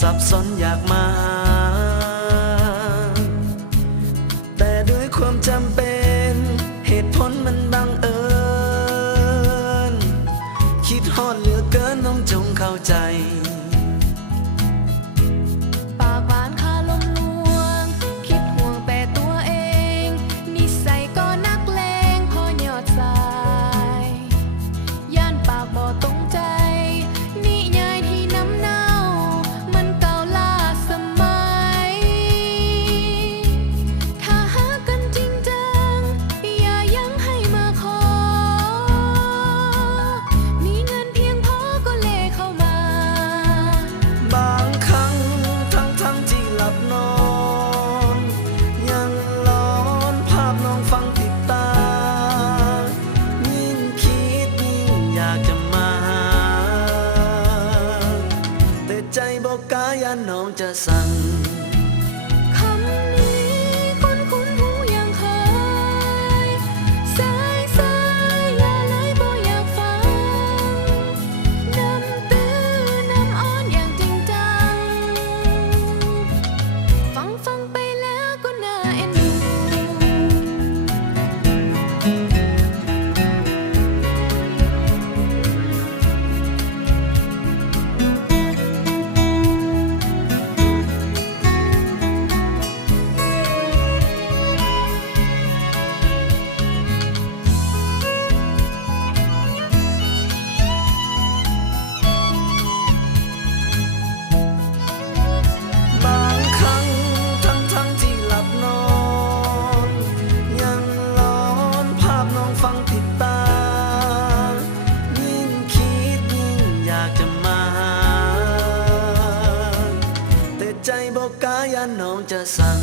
สับสนอยากมาแต่ด้วยความจำเป็นเหตุผลมันบังเอิญคิดฮอดเหลือเกินน้องจงเข้าใจปากหวานคาลมลวงคิดห่วงแต่ตัวเองนิสัยก็นักเลงพอยอดสายย่านปากบ่ตรงใจนิยายที่น้ำเน่ามันเก่าล้าสมัยถ้าหากันจริงจังอย่ายังให้มาขอมีเงินเพียงพอก็เลเข้ามาบางครั้งทั้งที่หลับนอนยังหลอนภาพน้องฟังติดตายิ่งคิดยิ่งอยากจะมาแต่ใจบอกกล้ายันน้องจะสั่งคำนี้คุ้นหูยังเคยสายอย่าเลยบ่อยากฟังน้ำตื้อน้ำอ้อนอย่างจริงจังฟังไปแล้วก็น่าเอ็นดูบางครั้งทั้งที่หลับนอนยังหลอนภาพน้องฟังติดตายิ่งคิดยิ่งอยากจะมาแต่ใจบอกกล้ายันน้องจะสั่ง